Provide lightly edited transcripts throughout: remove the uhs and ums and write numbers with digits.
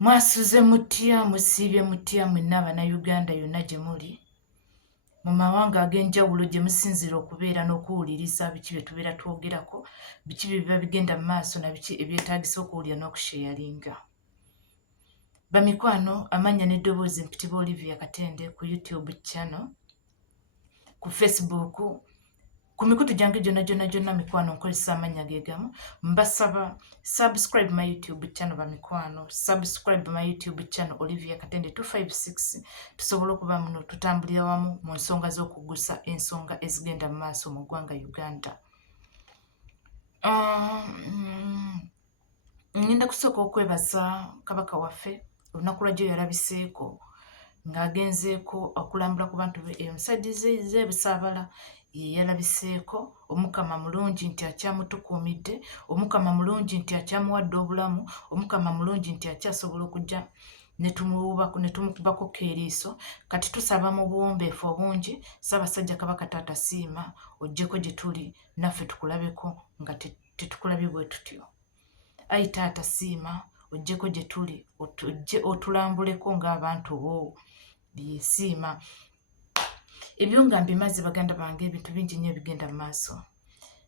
Mwasuze mutya musiibye mutya mwenna Abannayuganda yonna gye muli mu mawanga ag'enjawulo gye musinzira okubeera n'okuwuliriza biki bye tubeera twogerako, biki bye biba bigenda mu maaso na biki ebyetaagisa okuwulira n'okusheyalinga. Bamikwano, amannya n'eddoboozi mpitibwa Olivia Katende ku YouTube channel, ku Facebook, ku mikutu gyange gyonna mikwano nkozesa amannya ge gamu. Mbasaba subscribe my YouTube channel bamikwano, subscribe my YouTube channel Olivia Katende 256 tusobole okuba muno tutambulira wamu mu nsonga z'okugusa ensonga ezigenda mu maaso mu ggwanga Uganda. Ngenda kusooka okwebaza kabaka waffe olunaku lwajjo yalabiseeko ng'agenzeeko okulambula ku bantu be emusajja z'ebisaabala yalabiseeko. Omukama mulungi nti akyamutukuumidde, omukama mulungi nti akyamuwadde obulamu, omukama mulungi nti akyasobola okujja ne tumukubako keeriiso. Kati tusaba mu buwombeefu obungi Ssaabasajja Kabaka Taata Siima oggyeko gye tuli naffe tukulabeko nga tetukulabye bwe tutyo. Ayi Taata Siima oggyeko gye tuli otulambuleko ng'abantu bo Siima. Ebyo nga mbimaze baganda bange, ebintu bingi nnyo ebigenda mu maaso.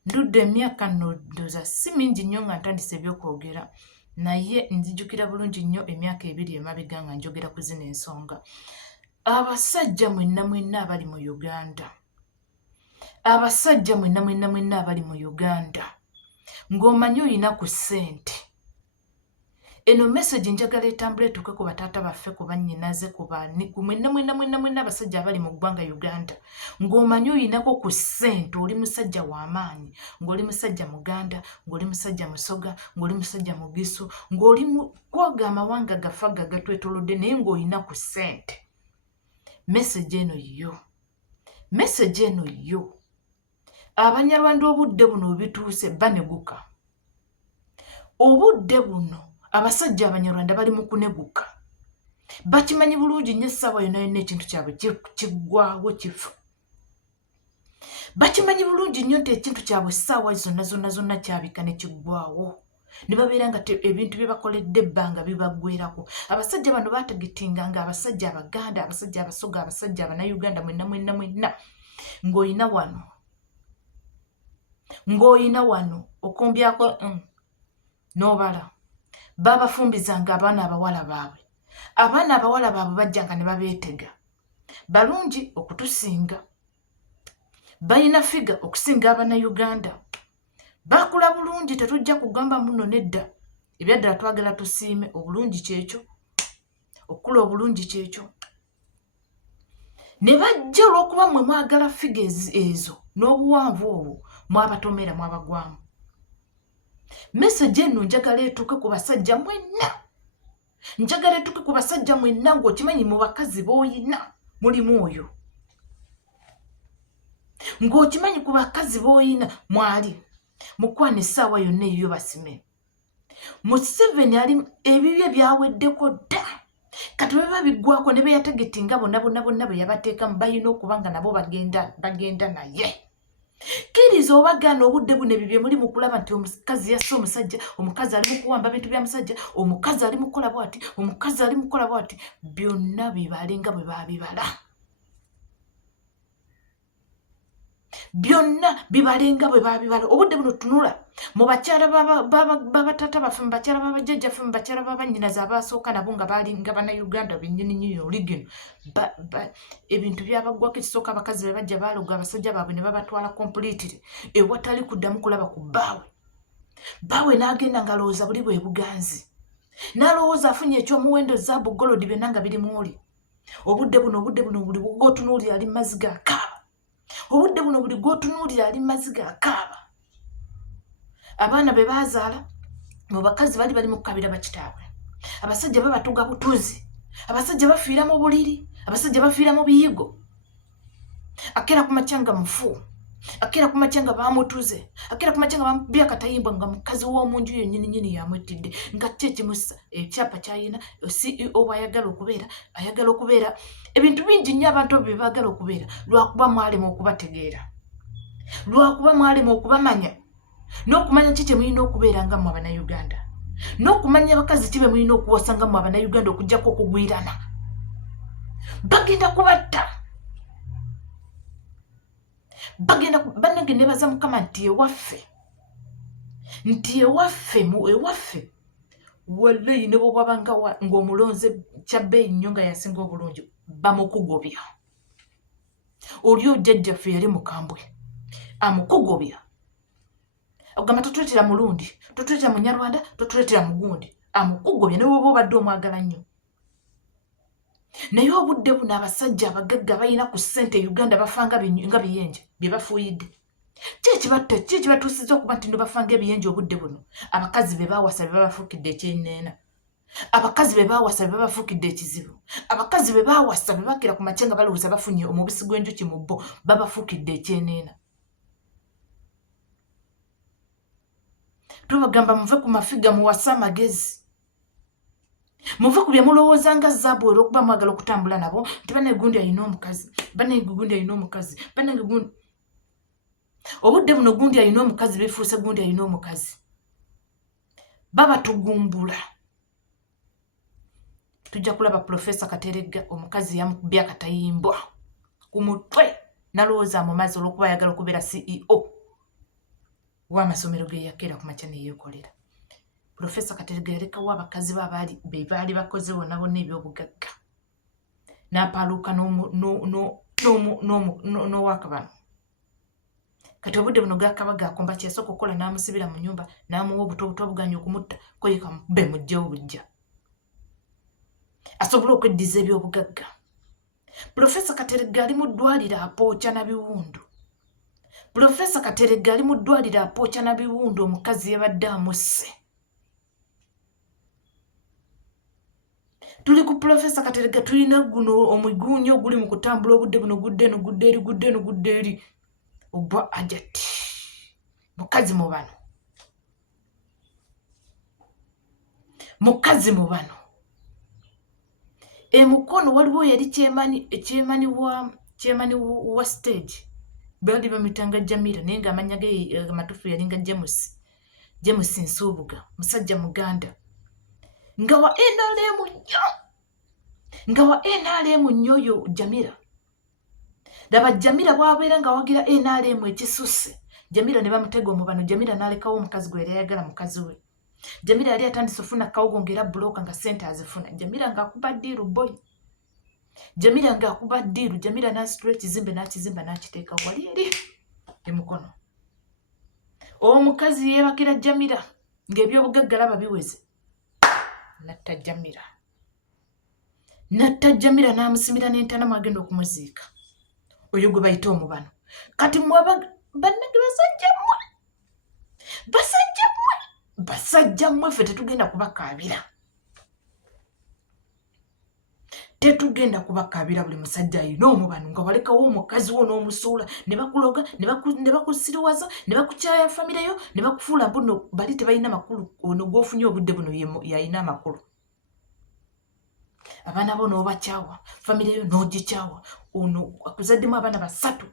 Ndudde emyaka nno ndowooza si mingi nnyo nga ntandise ebyokwogera, naye nzijukira bulungi nnyo emyaka 2 emabega nga njogera ku zino ensonga. Abasajja mwenna abali mu Uganda, abasajja mwenna abali mu Uganda, ng'omanyi olina ku ssente. Eno message njagala etambula etuuke ku bataata baffe, ku bannyinaze, ku mwenna abasajja abali mu ggwanga Uganda, ng'omanyi olinako ku ssente. Oli musajja w'amaanyi, ng'oli musajja Muganda, ng'oli musajja Musoga, ng'oli musajja Mugisu, ng'oli kwoga amawanga gaffe gagatwetolodde, naye ng'olina ku ssente. Message eno yo, message eno yo. Abanyarwanda obudde buno obituuse baneguka. Obudde buno abasajja Abanyarwanda bali mu kuneguka. Bakimanyi bulungi nnyo essaawa yonna ekintu kyabwe kiggwaawo kifu. Bakimanyi bulungi nnyo nti ekintu kyabwe essaawa zonna kyabika ne kiggwaawo. Ne babeera nga ebintu bye bakoledde ebbanga bibaggwerako. Abasajja bano baategetinga nga abasajja Abaganda, abasajja Abasoga, abasajja Abannayuganda mwenna ng'oyina wano okumbyako n'obala. Babafumbizanga abaana abawala baabwe. Abaana abawala baabwe bajjanga ne babeetega. Balungi okutusinga, balina figa okusinga Abannayuganda. Bakula bulungi, tetujja kugamba muno nedda. Ebyaddala twagala tusiime obulungi kyekyo, okula obulungi kyekyo. Ne bajja olw'okuba mmwe mwagala figa ezo n'obuwanvu obwo mwabatomera mwabagwamu. Message eno njagala etuuke ku basajja mwenna. Njagala etuuke ku basajja mwenna ng'okimanyi mu bakazi b'oyina mulimu oyo. Ng'okimanyi ku bakazi b'oyina mwali. Mukwana essaawa yonna eyo basime. Museveni ali ebibye byaweddeko dda. Kati bwe biggwako ne beyategetinga bonna bwe yabateekamu balina okuba nga nabo bagenda naye. Kkiriza obagaana obudde buno ebyo bye muli mu kulaba nti omukazi yasse omusajja, omukazi ali mu kuwamba bintu bya musajja, omukazi ali mu kukola bw'ati, omukazi ali mu kukola bw'ati, byonna bibalenga bwe baabibala. Byonna bibalenga bwe baabibala. Obudde buno tunula mu bakyala b'abataata baffe, mu bakyala b'abajjajjaffe, mu bakyala b'abannyinaze abaasooka nabo nga baalinga Bannayuganda bennyini oligino. Ebintu byabagwako ekisooka abakazi be bajja baaloga abasajja baabwe ne babatwala completely ewatali kuddamu kulaba ku bbaawe. Bbaawe n'agenda ng'alowooza buli bwe buganzi. N'alowooza afunye ekyomuwendo zaabu golodi byonna nga biri mwoli. Obudde buno buli gw'otunuulira ali maziga akaaba. Obudde buno buli gw'otunuulira ali maziga akaaba. Abaana be baazaala mu bakazi bali mu kukabira bakitaabwe. Abasajja babatuga butuzi. Abasajja bafiira mu buliri. Abasajja bafiira mu biyigo. Akera ku macyanga mufu. Akera ku macyanga baamutuze. Akera ku macyanga bamubya akatayimba nga mukazi w'omunju yennyini yamwetidde. Nga kyekimusa ekyapa kyayina CEO bw'ayagala okubeera. Ebintu bingi nnyo abantu bye baagala okubeera lwakuba mwalema okubategeera. Lwakuba mwalema okubamanya. N'okumanya ki kye mulina okubeera nga mmwe Abannayuganda. n'okumanya abakazi kibe mulina okuwasanga mu Abannayuganda okujjako okugwirana. Bagenda kubatta. Bannange nebaza Mukama nti ewaffe wallahi ne bw'obwaba ng'omulonze kyabbeeyi nnyo nga yasinga obulungi bamukugobya. Oli jjajjaffe yali mukambwe amukugobya. Ogamba totuleetera mulundi, totuleetera munyarwanda, totuleetera mugundi. Amukugobya ne bw'oba obadde omwagala nnyo. Naye obudde buno abasajja abagagga balina ku ssente Uganda bafa nga biyenje bye bafuuyidde. Ki ekibatuusizza okuba nti bafa ng'ebiyenje obudde buno? Abakazi be baawasa be babafuukidde ekyenneena. Abakazi be baawasa be babafuukidde ekizibu. Abakazi be baawasa be bakira ku makya nga balowooza bafunye omubisi gw'enjuki mu bbo babafuukidde ekyenneena. Tubagamba muve ku mafiga muwase amagezi. Muve ku bye mulowooza nga zaabu olw'okuba mwagala okutambula nabo nti banne gundi alina omukazi, banne gundi alina omukazi, banne gundi. Obudde buno gundi alina omukazi beefuuse gundi alina omukazi. Babatugumbula. Tujja kulaba Profesa Kateregga omukazi yamukubye akatayimbwa ku mutwe nalowooza mu maazi olw'okuba ayagala okubeera CEO w'amasomero ge yakeera ku makya neyeekolera. Profesa Kateregga yalekawo abakazi be baali bakoze bonna eby'obugagga n'apaaluuka n'owakabano. Kati obudde buno gakaba gakomba kyasooka okukola n'amusibira mu nnyumba n'amuwa obutobuto obuganya okumutta koyika be mujjawo bujja asobole okweddiza eby'obugagga. Profesa Kateregga ali mu ddwaliro apookya na biwundu. Profesa Kateregga ali mu ddwaliro apookya na biwundu omukazi yabadde amusse. Tuli ku Profesa Kateregga tulina guno omwiguunyo oguli mu kutambula obudde buno gudde eri ogwa ajati. Mukazi mu bano. Emukono waliwo yali kyemani wa stage. Baali bamitanga Jamila naye ng'amanya ge amatufu yalinga James Nsubuga, musajja Muganda. Nga wa NRM nnyo oyo Jamila. Laba Jamila bw'abeera nga wagira NRM ekisusse. Jamila ne bamutega omubano. Jamila n'alekawo omukazi gwe yali ayagala mukazi we. Jamila yali atandise ofuna kawogo ng'era bulooka nga ssente azifuna. Jamila ng'akuba ddiiru boy. Jamila n'asitula ekizimbe n'akizimba n'akiteeka wali eri emukono. Omukazi yeebakira Jamila ng'ebyobugagga laba biweze. Natta Jamila n'amusimira n'entana mwagenda okumuziika. Oyo gwe bayita omubano. Kati bannange basajja mmwe ffe tetugenda kubakaabira buli musajja alina omubano nga walekawo omukazi wo n'omusuula ne bakuloga ne bakusiriwaza ne bakukyaya famire yo ne bakufuula mbuno bali tebalina makulu. Ono gw'ofunye obudde buno yalina amakulu. Abaana bo n'obakyawa, famire yo n'ogikyawa. Ono akuzaddemu abaana 3,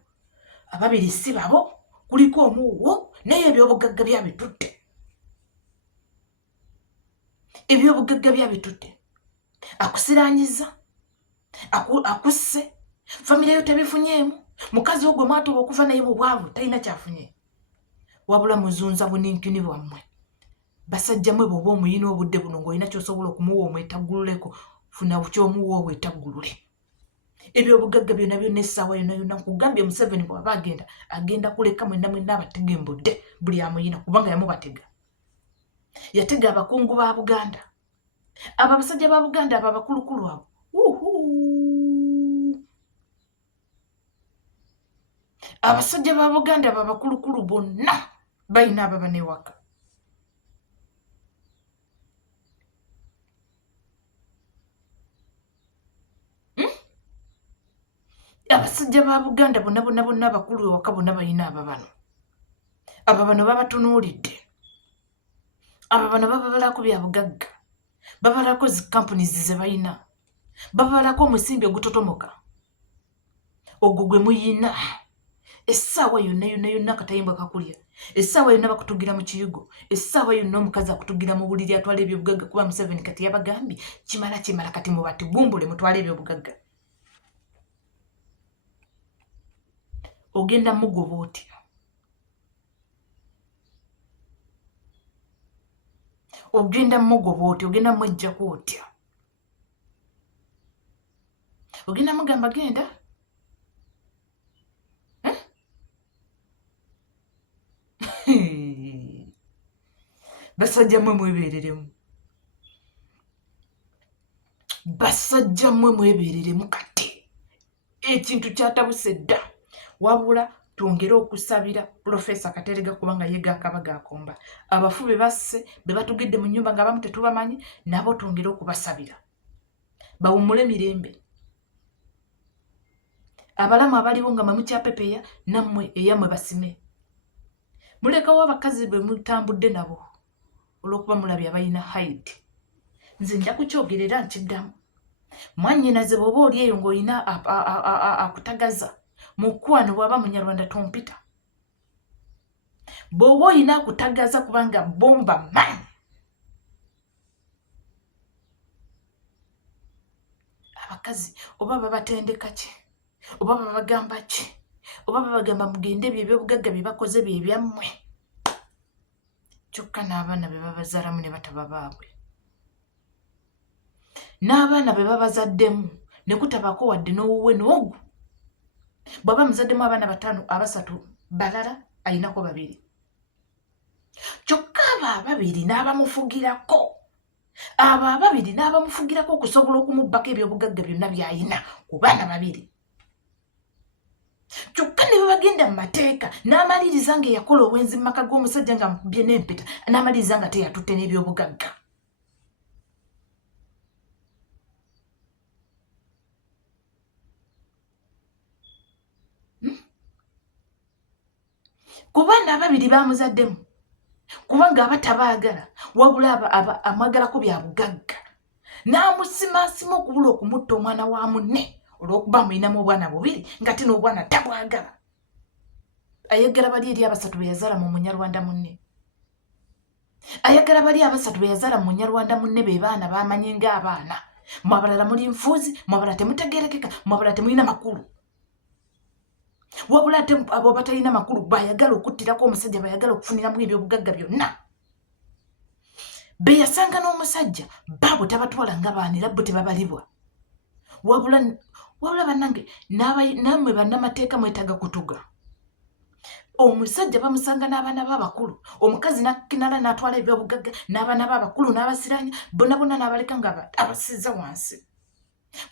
2 si babo, kuliko omuwo naye ebyobugagga byabitudde. Akusiraanyiza, akusse, famire yo tebifunyeemu. Mukazi ogwo mwatuba okufa naye mu bwavu talina kyafunye. Wabula muzunza buninkini bwammwe. Basajja mmwe bw'oba omuyina obudde buno ng'olina ky'osobola okumuwa omwetaggululeko, funa kyomuwa obwetaggulule. Ebyobugagga byonna essaawa yonna nkugambye Museveni bw'aba agenda kuleka mwenna abatega embudde buli amuyina kubanga yamubatega. Yatega abakungu ba Buganda. Abo abasajja ba Buganda abo abakulukulu abo. Abasajja ba Buganda abo abakulukulu bonna balina ababa n'ewaka. Abasajja ba Buganda bonna abakulu ewaka bonna balina ababano. Ababano babatunuulidde. Ababano bababalako bya bugagga. Babalako zi companies ze balina. Babalako omusimbi ogutotomoka. Ogwo gwe muyina. Essaawa yonna akatayimbwa kakulya. essaawa yonna bakutugira mu kiyigo, essaawa yonna omukazi akutugira mu buliri atwala ebyobugagga kuba Museveni kati yabagambye kimala kati mubati bumbule mutwala ebyobugagga. Ogenda mugoba otya? Ogenda mugoba otya? Ogenda mwejjako otya? Ogenda mugamba genda? Basajja mmwe mwebeereremu. Basajja mmwe mwebeereremu kati. Ekintu kyatabuse dda. Wabula twongere okusabira Profesa Kateregga kubanga yeega akabaga akomba. Abafu be basse be batugidde mu nnyumba nga abamu tetubamanyi nabo twongere okubasabira. Bawummule mirembe. Abalamu abaliwo nga mamukyapepeya nammwe eyammwe basime. Mulekawo abakazi be mutambudde nabo olw'okuba mulabye abalina haidi. Nze nja kukyogerera nkiddamu. Mwannyinaze bw'oba oli eyo ng'olina akutagaza mukwano bw'aba munyarwanda tompita. Bw'oba olina akutagaza kubanga bomba man. Abakazi oba babatendeka ki? Oba babagamba ki? Oba babagamba mugende ebyobugagga bye bakoze bye byammwe. Kyokka n'abaana be babazaalamu ne bataba baabwe. N'abaana be babazaddemu ne kutabaako wadde n'owuwe n'ogu. Bw'aba muzaddemu abaana 5 abasatu balala ayinako 2. Kyokka abo 2 n'abamufugirako. Abo 2 n'abamufugirako okusobola okumubbako ebyobugagga byonna by'ayina ku baana 2. Kyokka ne bagenda mu mateeka n'amaliriza ng'eyakola obwenzi mu maka g'omusajja nga mukubye n'empeta n'amaliriza nga teyatutte n'ebyobugagga. Ku baana 2 bamuzaddemu kubanga abatabaagala wabula amwagalako bya bugagga n'amusimasima okubula okumutta omwana wa munne olw'okuba mulinamu obwana 2 nga tina obwana tabwagala. Ayagala bali eri abasatu be yazaala mu munyarwanda munne. Ayagala bali abasatu be yazaala mu munyarwanda munne be baana bamanye ng'abaana. Mwabalala muli nfuuzi, mwabalala temutegerekeka, mwabalala temulina makulu. Wabula ate abo batalina makulu bayagala okuttirako omusajja bayagala okufuniramu ebyobugagga byonna. Be yasanga n'omusajja baabo tabatwala nga baanira bo tebabalibwa. Wabula bannange nammwe bannamateeka mwetaaga kutuga. Omusajja bamusanga n'abaana b'abakulu. Omukazi n'akinala n'atwala ebyobugagga n'abaana b'abakulu n'abasiranya bonna n'abaleka nga abasiza wansi.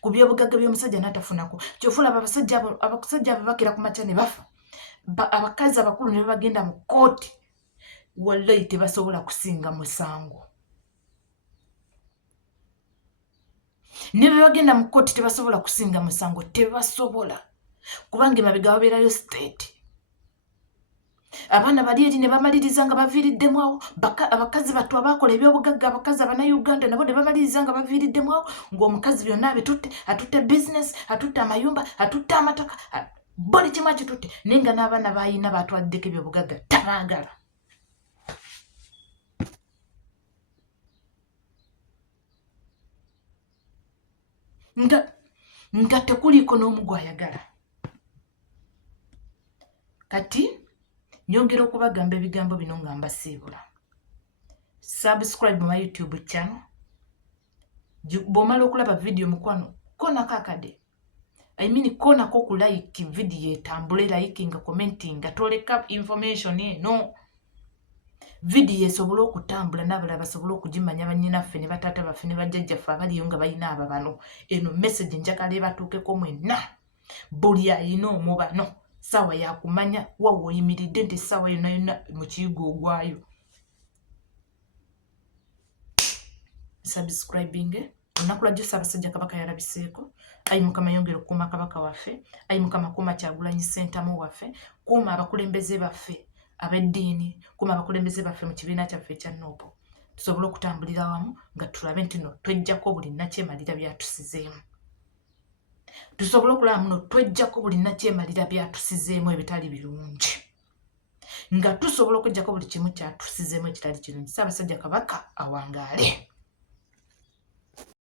Ku byobugagga by'omusajja n'atafunako. Kyofula abasajja abo bakira ku makya ne bafa. Abakazi abakulu ne bagenda mu kkooti. Wallahi tebasobola kusinga musango. Ne bagenda mu kkooti tebasobola kusinga musango. Tebasobola. Kubanga emabega wabeerayo state. Abaana bali eri ne bamaliriza nga baviiriddemu awo. Abakazi battu abakola ebyobugagga abakazi abannayuganda nabo ne bamaliriza nga baviiriddemu awo ng'omukazi byonna abitutte, atutte bizinesi, atutte amayumba, atutte amataka, buli kimu akitutte naye nga n'abaana bayina batwaliddeko ebyobugagga tabaagala. Nga tekuliiko n'omu gw'ayagala. Kati nyongera okubagamba ebigambo bino nga mbasiibula. Subscribe my YouTube channel. Bw'omala okulaba video mukwano koonako akade. Koonako ku like video etambule, likinga, commentinga, toleka information eno. Video esobole okutambula n'abalala basobole okugimanya bannyinaffe ne bataata baffe ne bajjajjaffe abaliyo nga balina abo bano. Eno message njagala ebatuukeko mwenna. Buli ayina omubano. Sawa ya kumanya wawo oyimiridde nti sawa yonna mu kiyigo ogwayo. Subscribing. Olunaku lwajjo Ssaabasajja Kabaka yalabiseeko. Ayi Mukama yongera okukuuma Kabaka waffe. Ayi Mukama kuuma Kyagulanyi Ssentamu waffe. Kuuma abakulembeze baffe ab'eddiini. Kuuma abakulembeze baffe mu kibiina kyaffe ekya Nuupu. Tusobole okutambulira wamu nga tulabe nti no twejjako buli nakyemalira byatusizeemu. Tusobole okulaba muno twejjako buli nakyemalira byatusizeemu ebitali birungi. nga tusobola okujjako buli kimu kyatusizeemu ekitali kirungi. Ssaabasajja Kabaka awangaale.